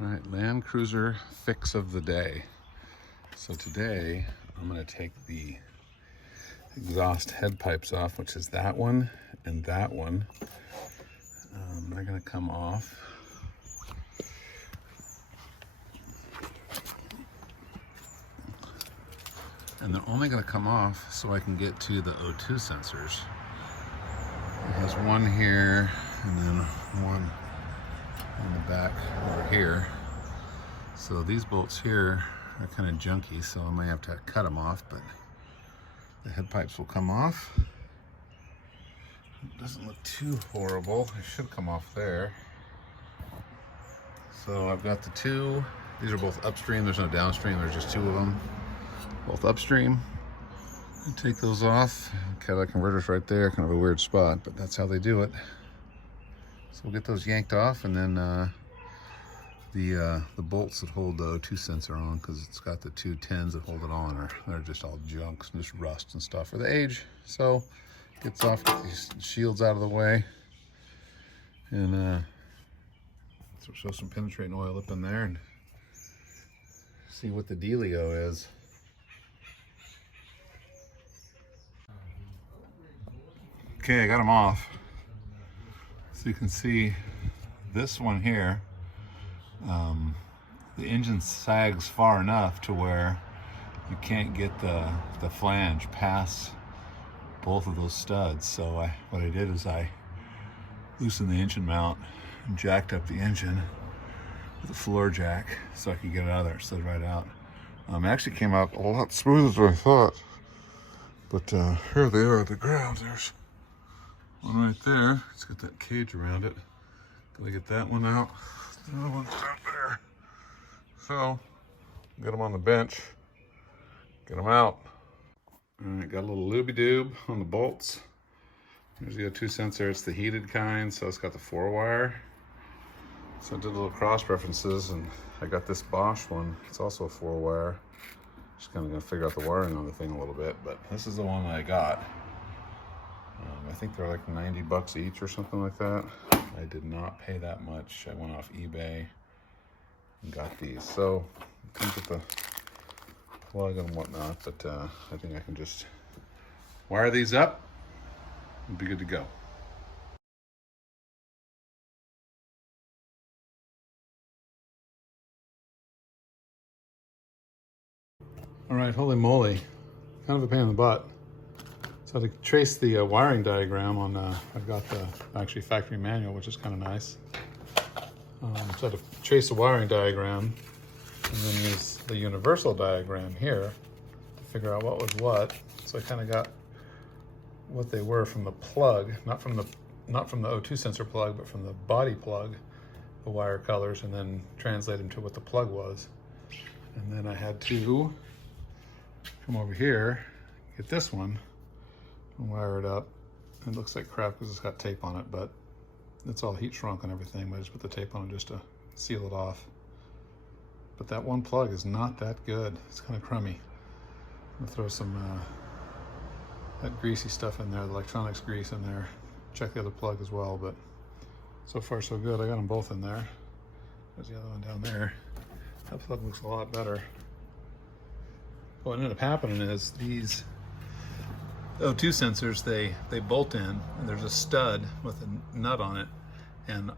All right, Land Cruiser fix of the day. So today I'm gonna take the exhaust head pipes off, which is that one and that one. They're gonna come off. And they're only gonna come off so I can get to the O2 sensors. It has one here and then one on the back over here. So these bolts here are kind of junky, so I might have to cut them off, but the head pipes will come off. It doesn't look too horrible. It should come off there. So I've got the two. These are both upstream. There's no downstream. There's just two of them, both upstream. And take those off. Catalytic converter's right there. Kind of a weird spot, but that's how they do it. So we'll get those yanked off, and then the bolts that hold the O2 sensor on, because it's got the two 10s that hold it on, they're just all junk, just rust and stuff for the age. So gets off, get these shields out of the way, and so show some penetrating oil up in there and see what the dealio is. Okay, I got them off. So you can see this one here, the engine sags far enough to where you can't get the flange past both of those studs. So what I did is I loosened the engine mount and jacked up the engine with a floor jack so I could get it out of there. It slid right out. It actually came out a lot smoother than I thought. But here they are at the ground. There's one right there. It's got that cage around it. Gotta get that one out. The other one's out there. So, get them on the bench. Get them out. All right, got a little looby-doob on the bolts. There's the O2 sensor. It's the heated kind, so it's got the 4-wire. So I did a little cross references, and I got this Bosch one. It's also a 4-wire. Just kind of gonna figure out the wiring on the thing a little bit, but this is the one that I got. I think they're like 90 bucks each or something like that. I did not pay that much. I went off eBay and got these. So it comes with the plug and whatnot, but I think I can just wire these up and be good to go. All right, holy moly, kind of a pain in the butt. So to trace the wiring diagram on, I've got the actually factory manual, which is kind of nice. So to trace the wiring diagram and then use the universal diagram here to figure out what was what. So I kind of got what they were from the plug, not from the O2 sensor plug, but from the body plug, the wire colors, and then translate them to what the plug was. And then I had to come over here, get this one, and wire it up. It looks like crap because it's got tape on it, but it's all heat shrunk and everything. But I just put the tape on it just to seal it off. But that one plug is not that good. It's kind of crummy. I'm gonna throw some that greasy stuff in there, the electronics grease in there. Check the other plug as well, but so far so good. I got them both in there. There's the other one down there. That plug looks a lot better. What ended up happening is these O2 sensors, they bolt in, and there's a stud with a nut on it, and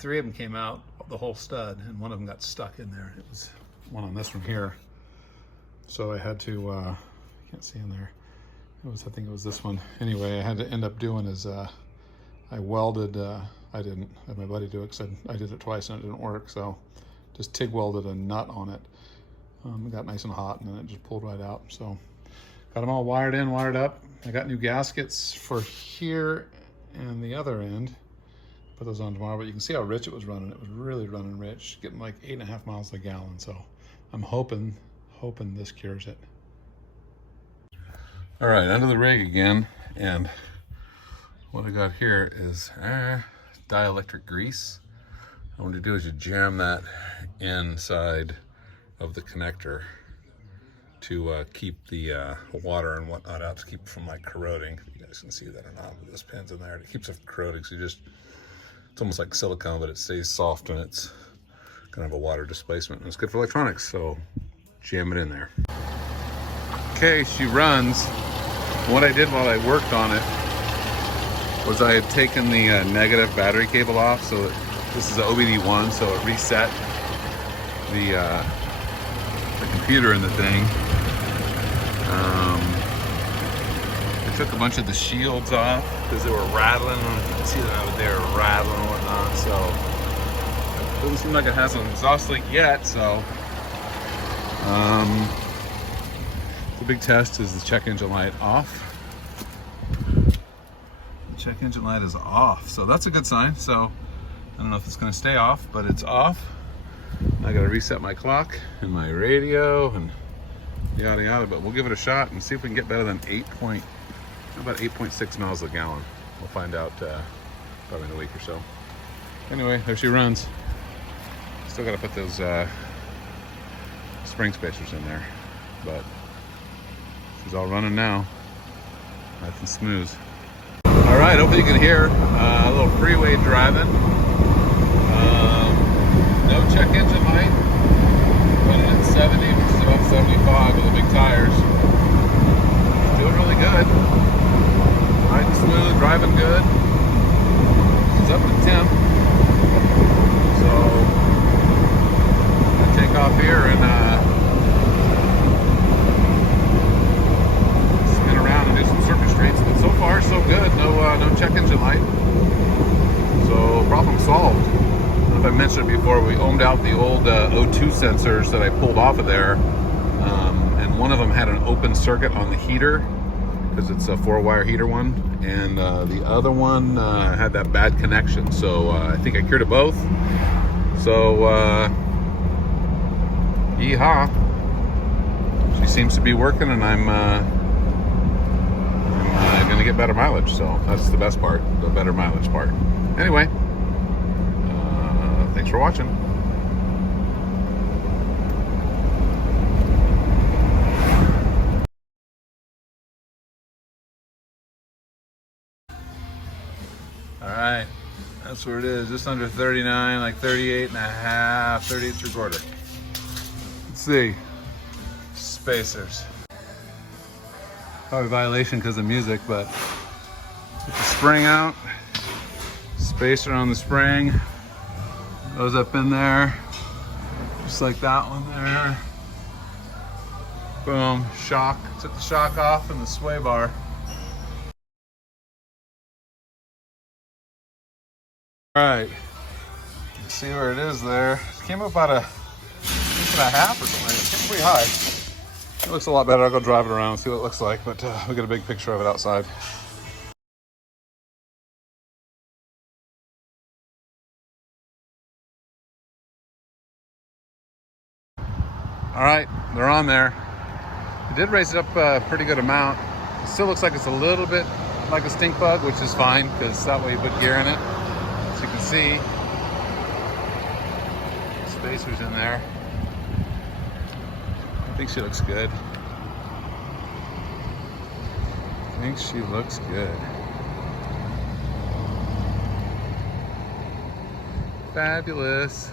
3 of them came out, the whole stud, and one of them got stuck in there. It was one on this one here. So I had to, I can't see in there. I think it was this one. Anyway, I had to end up doing is I welded, I didn't, I had my buddy do it because I did it twice and it didn't work. So just TIG welded a nut on it. It got nice and hot, and then it just pulled right out. So got them all wired in, wired up. I got new gaskets for here and the other end. Put those on tomorrow, but you can see how rich it was running. It was really running rich, getting like 8.5 miles a gallon. So I'm hoping this cures it. All right, under the rig again, and what I got here is dielectric grease. What you do is you jam that inside of the connector to keep the water and whatnot out, to keep it from like corroding. You guys can see that or not, but this pin's in there. It keeps it from corroding, so it's almost like silicone, but it stays soft when it's kind of a water displacement. And it's good for electronics, so jam it in there. Okay, she runs. What I did while I worked on it was I had taken the negative battery cable off. So this is an OBD1, so it reset the computer in the thing. I took a bunch of the shields off because they were rattling. You can see that they were rattling and whatnot. So it doesn't seem like it has an exhaust leak yet. So the big test is the check engine light off. The check engine light is off, so that's a good sign. So I don't know if it's going to stay off, but it's off. I got to reset my clock and my radio and yada yada, but we'll give it a shot and see if we can get better than about 8.6 miles a gallon. We'll find out probably in a week or so. Anyway, there she runs. Still got to put those spring spacers in there, but she's all running now. Nice and smooth. All right, hopefully you can hear a little freeway driving. No check engine light. Running at 70, which is about 75 with the big tires. Doing really good. Riding smooth, driving good. It's up to temp. So I take off here and spin around and do some surface streets. But so far, so good. No check engine light. So problem solved. I don't know if I mentioned it before, we ohmed out the old O2 sensors that I pulled off of there. And one of them had an open circuit on the heater because it's a 4-wire heater one. And the other one had that bad connection. So I think I cured it both. So yeehaw. She seems to be working, and I'm gonna get better mileage. So that's the best part, the better mileage part. Anyway, thanks for watching. All right, that's where it is, just under 39, like 38 and a half, 38 3/4. Let's see, spacers. Probably violation because of music, but get the spring out, spacer on the spring, goes up in there, just like that one there. Boom, shock, took the shock off and the sway bar. All right, you see where it is there. It came up about 1.5 or something. It came pretty high. It looks a lot better. I'll go drive it around and see what it looks like, but we got a big picture of it outside. All right, they're on there. It did raise it up a pretty good amount. It still looks like it's a little bit like a stink bug, which is fine because that way you put gear in it. As you can see, spacers in there. I think she looks good. I think she looks good. Fabulous.